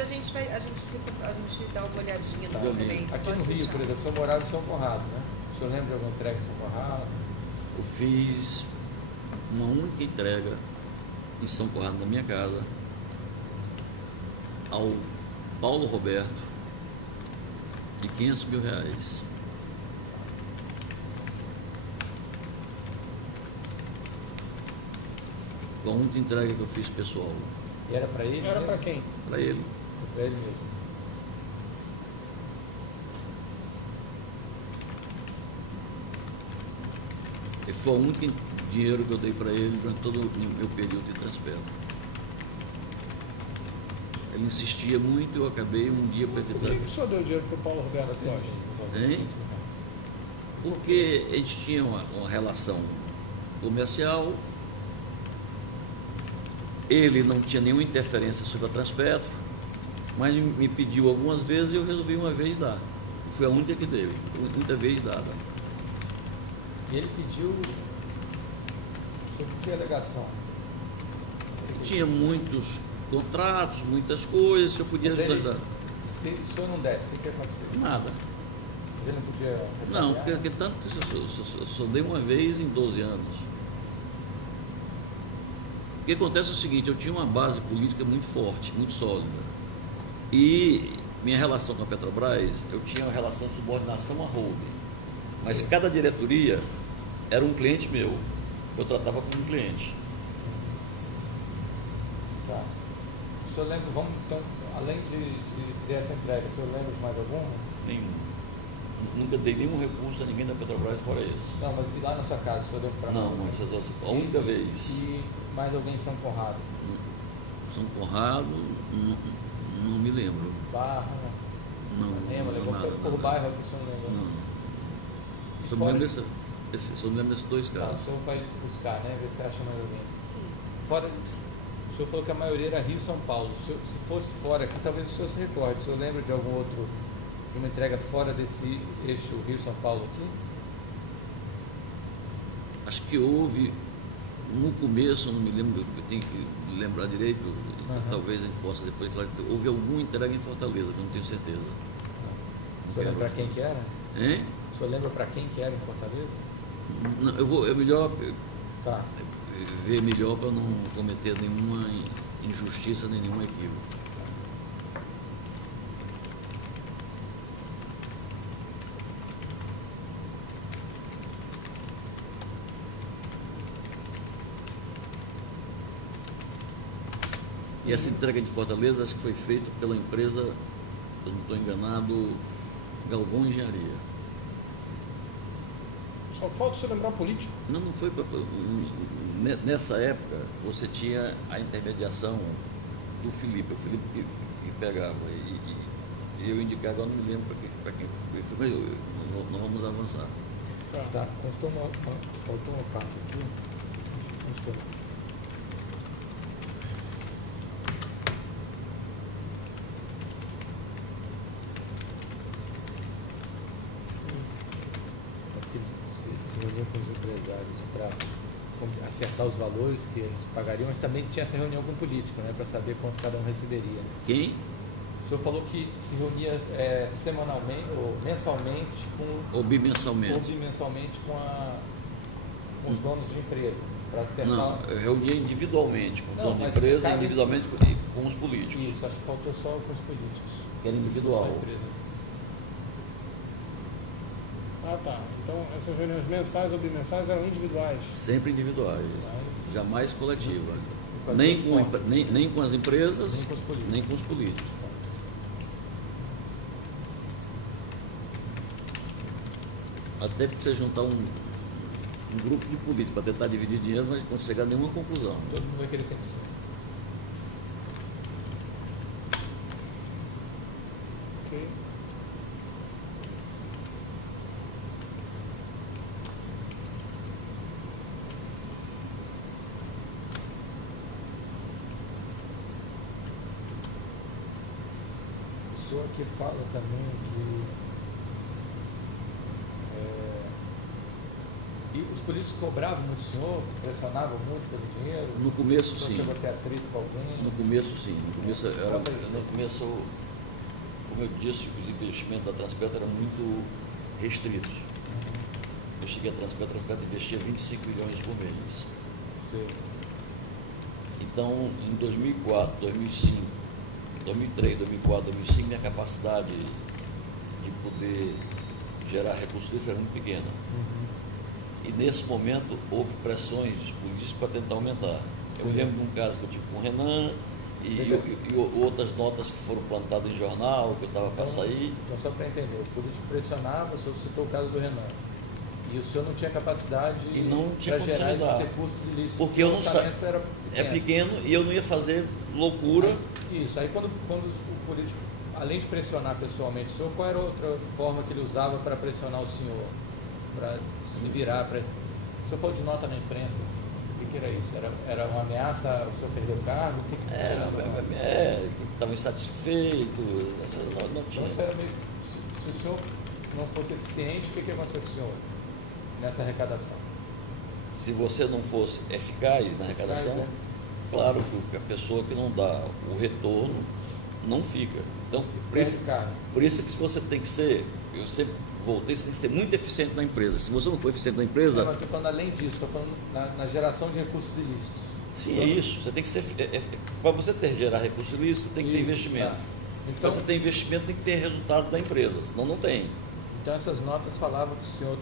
a gente dá uma olhadinha no documento. Aqui no Rio, por exemplo, o senhor morava em São Conrado, né? O senhor lembra de alguma entrega em São Conrado? Eu fiz uma única entrega em São Conrado, na minha casa, ao Paulo Roberto, de R$500 mil. Foi a única entrega que eu fiz pessoal. E era para ele? Era para quem? Para ele. Para ele mesmo. E foi o único dinheiro que eu dei para ele durante todo o meu período de transpetro. Ele insistia muito, eu acabei um dia para Por que o senhor deu dinheiro para o Paulo Roberto Costa? Hein? Porque a gente tinha uma relação comercial, ele não tinha nenhuma interferência sobre a Transpetro, mas me pediu algumas vezes e eu resolvi uma vez dar. Foi a única que deu, muita vez dada. E ele pediu sobre que alegação? Tinha muitos contratos, muitas coisas, se eu podia ajudar. Se o senhor não desse, o que ia acontecer? Nada. Mas ele não podia... Não, porque tanto que eu só dei uma vez em 12 anos. O que acontece é o seguinte, eu tinha uma base política muito forte, muito sólida. E minha relação com a Petrobras, eu tinha uma relação de subordinação à holding. Mas cada diretoria era um cliente meu. Eu tratava como um cliente. Tá. O senhor lembra, vamos então, além dessa entrega, o senhor lembra de mais alguma? Nenhum. Nunca dei nenhum recurso a ninguém da Petrobras fora esse. Não, mas e lá na sua casa, o senhor deu para... Não, mas a única vez. E mais alguém em São Conrado? São Conrado, não me lembro. Barra? Não. Lembra? Levou nada, por nada. bairro que o senhor lembra? Não. E Só me lembro desses dois Tá, casos. o senhor vai buscar, né? Ver se acha mais alguém. Sim. Fora, o senhor falou que a maioria era Rio e São Paulo. Se fosse fora aqui, talvez o senhor se recorde. O senhor lembra de algum outro, de uma entrega fora desse eixo Rio-São Paulo aqui? Acho que houve, no começo, eu não me lembro, eu tenho que lembrar direito, talvez a gente possa depois, claro, houve alguma entrega em Fortaleza, que eu não tenho certeza. O senhor lembra para quem que era? Hein? O senhor lembra para quem que era em Fortaleza? Não, é melhor Tá. ver melhor para não cometer nenhuma injustiça, nem nenhum equívoco. E essa entrega de Fortaleza, acho que foi feita pela empresa, se eu não estou enganado, Galvão Engenharia. Só falta o senhor lembrar político. Não foi. Nessa época, você tinha a intermediação do Felipe, o Felipe que pegava. E eu indicava, agora não me lembro para quem foi, mas nós vamos avançar. Tá. Faltou uma parte aqui. Constou. Se reuniu com os empresários para acertar os valores que eles pagariam, mas também tinha essa reunião com o político, né, para saber quanto cada um receberia. Quem? O senhor falou que se reunia semanalmente ou mensalmente com... Ou bimensalmente? Ou bimensalmente com os donos de empresa, para acertar... Não, eu reunia individualmente com o dono de empresa e individualmente com os políticos. Isso, acho que faltou só com os políticos. Que era individual. Só a empresa. Ah, tá. Então, essas reuniões mensais ou bimensais eram individuais? Sempre individuais, Mas... jamais coletiva. Com Nem com as empresas, nem com os políticos. nem com os políticos. Até precisa juntar um grupo de políticos para tentar dividir dinheiro, mas não chegar a nenhuma conclusão. Todo mundo vai querer 100%. Ok. A pessoa que fala também que... E os políticos cobravam muito do senhor, pressionavam muito pelo dinheiro? No começo, O senhor sim. chegou a ter atrito com alguém? No começo, sim. Conta isso. No começo, como eu disse, os investimentos da Transpetro eram muito restritos. Eu cheguei a Transpetro investia 25 milhões por mês. Sim. Então, em 2004, 2005, 2003, 2004, 2005, minha capacidade de poder gerar recursos desses era muito pequena. E nesse momento houve pressões dos políticos para tentar aumentar. Eu me lembro de um caso que eu tive com o Renan e outras notas que foram plantadas em jornal, que eu estava para sair. Então, só para entender, o político pressionava, o senhor citou o caso do Renan. E o senhor não tinha capacidade E não tinha para gerar condição de esses dar. recursos ilícitos. Porque eu o não orçamento era É pequeno e eu não ia fazer loucura. Isso, aí quando o político, além de pressionar pessoalmente o senhor, qual era a outra forma que ele usava para pressionar o senhor? Para se virar? O senhor falou de nota na imprensa, o que era isso? Era uma ameaça, o senhor perder o cargo? O que tinha nessa nota? Que estava insatisfeito. Não Então tinha. isso era meio, se o senhor não fosse eficiente, o que ia acontecer com o senhor nessa arrecadação? Se você não fosse eficaz na arrecadação, Eficaz, claro que a pessoa que não dá o retorno não fica. Então, Perde cargo. por isso que você tem que ser, eu sempre voltei, você tem que ser muito eficiente na empresa. Se você não for eficiente na Não, empresa, mas estou falando além disso, estou falando na geração de recursos ilícitos. sim, é isso. Você tem que ser. Para você gerar recurso ilícito, você tem que ter Isso, investimento. tá. Então, Então, você tem investimento, tem que ter resultado da empresa, senão não tem. então essas notas falavam que o senhor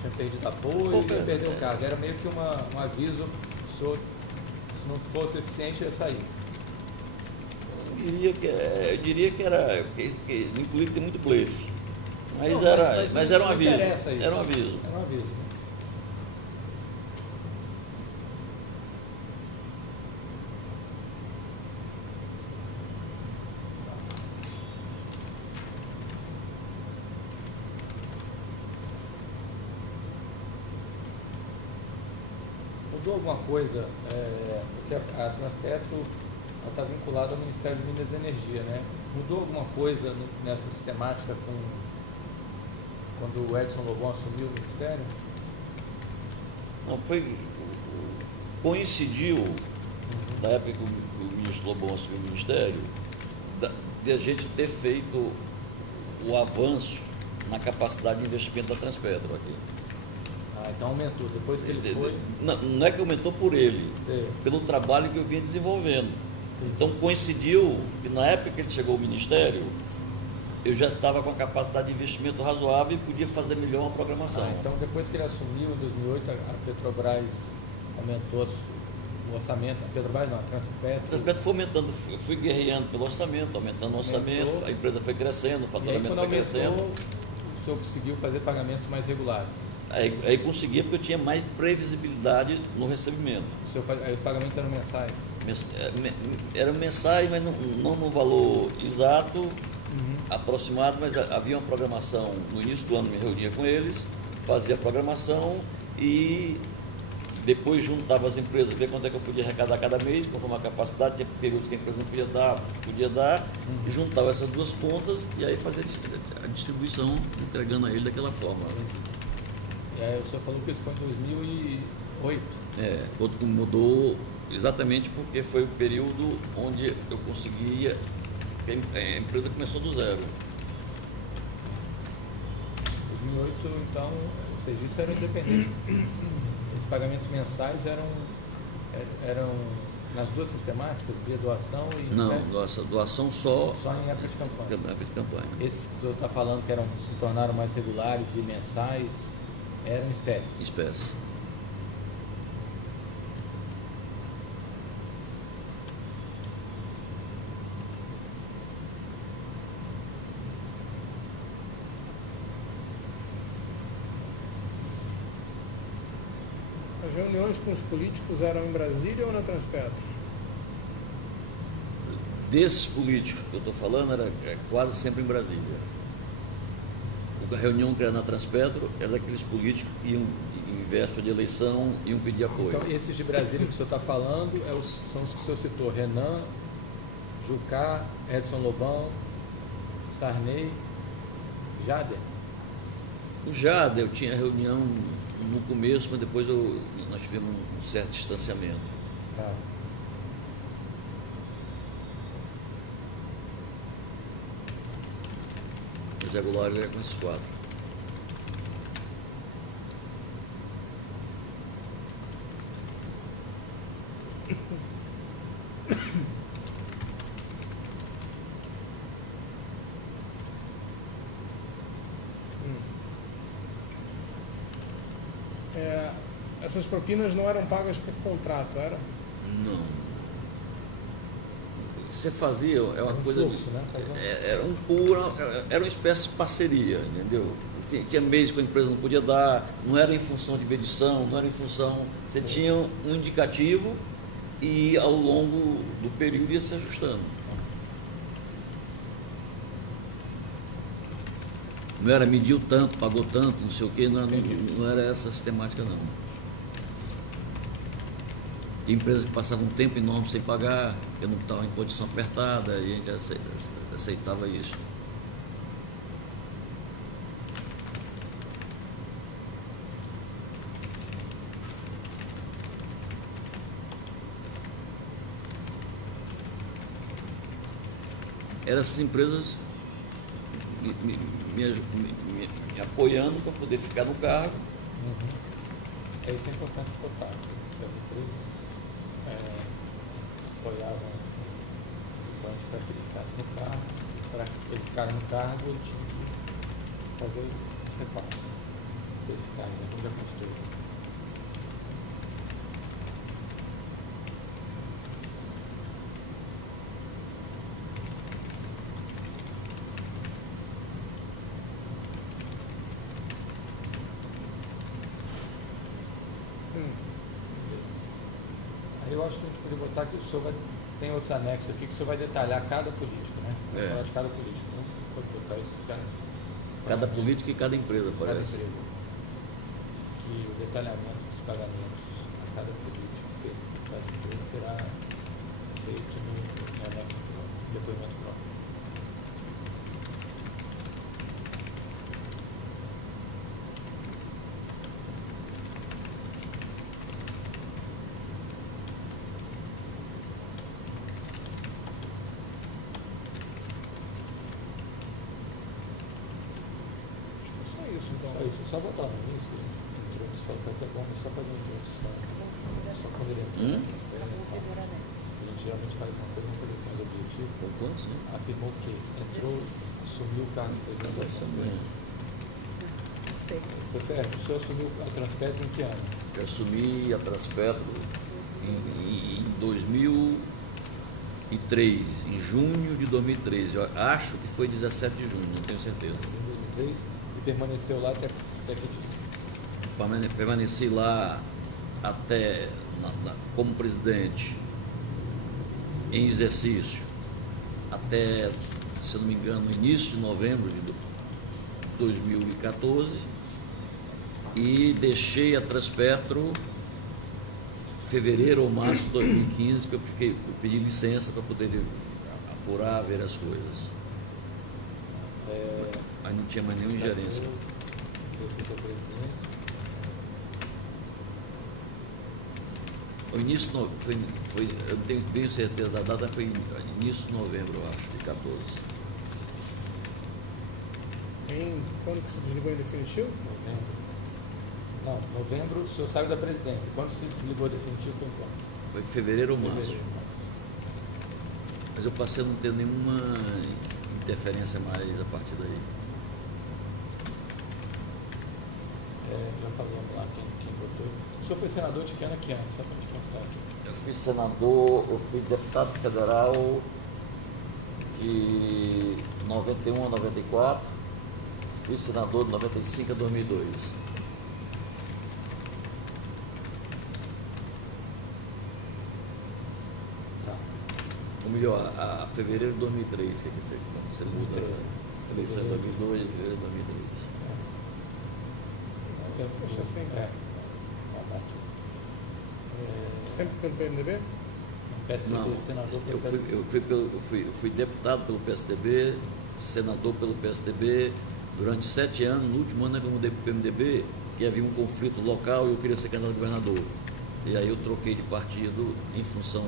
tinha perdido apoio Pô, e ia perder o cargo. Era meio que um aviso, o senhor, se não fosse eficiente, ia sair. Eu diria que era. Que no político tem muito blefe. Mas, Não, mas era um não aviso. interessa isso. Era um aviso. Era um aviso. Mudou alguma coisa? Porque a Transpetro está vinculada ao Ministério de Minas e Energia, né? Mudou alguma coisa nessa sistemática quando o Edson Lobão assumiu o Ministério? Não, coincidiu, na época que o ministro Lobão assumiu o Ministério, de a gente ter feito o avanço na capacidade de investimento da Transpetro aqui. Ah, então aumentou. Depois que ele foi... Não é que aumentou por ele, Sei. pelo trabalho que eu vinha desenvolvendo. Então coincidiu que na época que ele chegou ao Ministério, eu já estava com a capacidade de investimento razoável e podia fazer melhor uma programação. Então depois que ele assumiu, em 2008, a Petrobras aumentou o orçamento. A Petrobras não, a Transpetro. A Transpetro foi aumentando, eu fui guerreando pelo orçamento, aumentando o orçamento, Aumentou. a empresa foi crescendo, o E aí, faturamento quando foi aumentou, crescendo. o senhor conseguiu fazer pagamentos mais regulares. Aí conseguia porque eu tinha mais previsibilidade no recebimento. Aí os pagamentos eram mensais. Eram mensais, mas não no valor exato, aproximado, mas havia uma programação. No início do ano me reunia com eles, fazia a programação e depois juntava as empresas, ver quanto é que eu podia arrecadar cada mês, conforme a capacidade, tinha períodos que a empresa não podia dar, e juntava essas duas pontas e aí fazia a distribuição, entregando a ele daquela forma. E aí o senhor falou que isso foi em 2008. Outro mudou exatamente porque foi o período onde eu conseguia, a empresa começou do zero. 2008, então, o serviço era independente. Esses pagamentos mensais eram nas duas sistemáticas, via doação e Não, espécie? doação só Em época de campanha. na época de campanha. Esses que o senhor está falando que se tornaram mais regulares e mensais, eram espécies. Espécie. As reuniões com os políticos eram em Brasília ou na Transpetro? Desses políticos que eu estou falando, era quase sempre em Brasília. A reunião que era na Transpetro era daqueles políticos que iam, em véspera de eleição, iam pedir apoio. Então, esses de Brasília que o senhor está falando são os que o senhor citou: Renan, Jucá, Edson Lobão, Sarney, Jader. O Jader, eu tinha reunião no começo, mas depois nós tivemos um certo distanciamento. Tá. Os regulares eram com esses 4. Essas propinas não eram pagas por contrato, era? Não. O que você fazia é uma coisa. Fluxo, né? Era uma espécie de parceria, entendeu? Tinha mês que a empresa não podia dar, não era em função de medição, não era em função. Você tinha um indicativo e ao longo do período ia se ajustando. Não era mediu tanto, pagou tanto, não sei o quê, não era essa sistemática não. Tinha empresas que passavam um tempo enorme sem pagar, porque não estavam em condição apertada, e a gente aceitava isso. Eram essas empresas me apoiando para poder ficar no cargo. Isso é importante contar, que as empresas apoiavam o Band para que ele ficasse no cargo. Para ele ficar no cargo, ele tinha que fazer os repasses. Se ele ficar em execução, já construiu. Eu acho que a gente poderia botar que o senhor tem outros anexos aqui que o senhor vai detalhar cada político, né? Vai falar de cada político. Então, pode botar isso aqui. Cada política e cada empresa, Cada parece. empresa. Que o detalhamento dos pagamentos a cada político feito por cada empresa será feito no anexo próprio, depoimento próprio. Só isso, só botar no início que a gente entrou, só foi até bom, só fazer uma introdução. Só poderia. A gente geralmente faz uma coisa, não foi mais objetivo. Por quantos, né? Afirmou que entrou, assumiu o cargo de presidente da Assembleia. Seu Sérgio, o senhor assumiu a Transpetro em que ano? Eu assumi a Transpetro em 2003, em junho de 2013. Eu acho que foi 17 de junho, não tenho certeza. Em 2003, e permaneceu lá até que dia? Permaneci lá até como presidente em exercício até, se eu não me engano, início de novembro de 2014 e deixei a Transpetro fevereiro ou março de 2015, porque eu pedi licença para poder apurar, ver as coisas. Aí não tinha mais nenhuma ingerência. Exercício da presidência. O início foi, eu não tenho bem certeza da data, foi início de novembro, eu acho, de 14. Quando que se desligou em definitivo? Novembro. Não, novembro o senhor saiu da presidência. Quando se desligou definitivo foi quando? Foi fevereiro ou março. Fevereiro. Mas eu passei a não ter nenhuma interferência mais a partir daí. Já falamos lá quem votou. O senhor foi senador de que ano a que ano? Só para a gente constar aqui. Eu fui senador, eu fui deputado federal de 91 a 94, fui senador de 95 a 2002. Tá. Ou melhor, a fevereiro de 2003, que é que você muda a eleição de 2002 e fevereiro de 2003. Poxa, assim. Sempre pelo PMDB? PSDB, Não, senador pelo PSDB. eu fui deputado pelo PSDB, senador pelo PSDB durante 7 anos. No último ano que eu mudei para o PMDB, que havia um conflito local e eu queria ser candidato a governador. E aí eu troquei de partido em função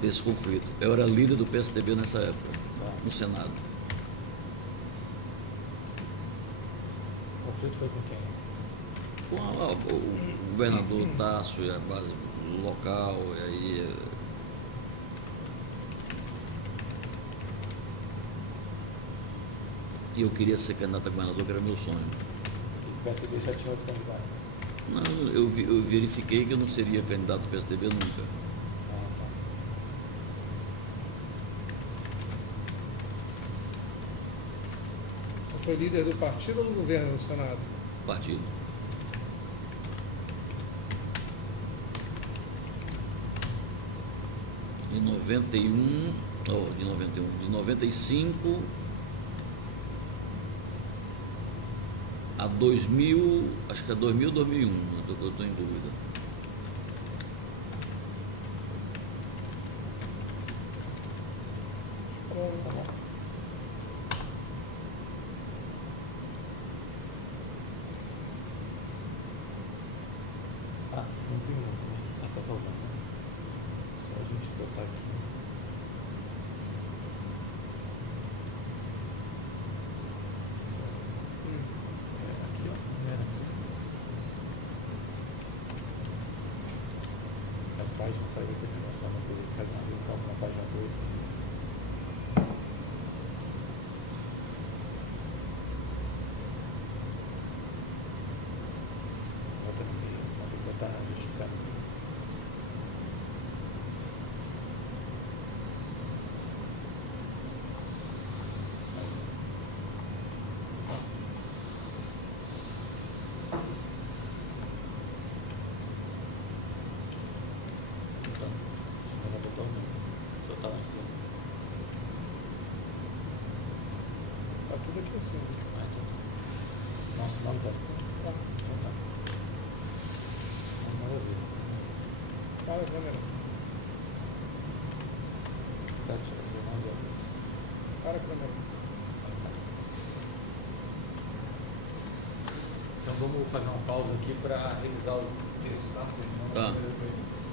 desse conflito. Eu era líder do PSDB nessa época, no Senado. O conflito foi com quem? Com o governador Tasso e a base local, e aí... E eu queria ser candidato a governador, que era meu sonho. O PSDB já tinha outro candidato. Não, eu verifiquei que eu não seria candidato do PSDB nunca. Você foi líder do partido ou do governo no Senado? Partido. De 91, de 91, de 95 a 2000, acho que é 2000 ou 2001, eu estou em dúvida. Tá bom. Ah, não tem muito, né? Ah, está salvando, né? Só a gente botar aqui. Aqui, ó. A página faz a terminação, uma coisa que faz uma cálculo na página 2 aqui. Bota no meio, não tem que botar justificado aqui. Então, vou botar o número. Total lá em cima. Tá tudo aqui assim. Ah, então tá. Nosso nome tá assim? Tá. Então tá. Maravilha. Fala, câmera. 7h19. Para, câmera. Então vamos fazer uma pausa aqui para revisar o texto, tá? Tá. Terminamos a primeira coisa.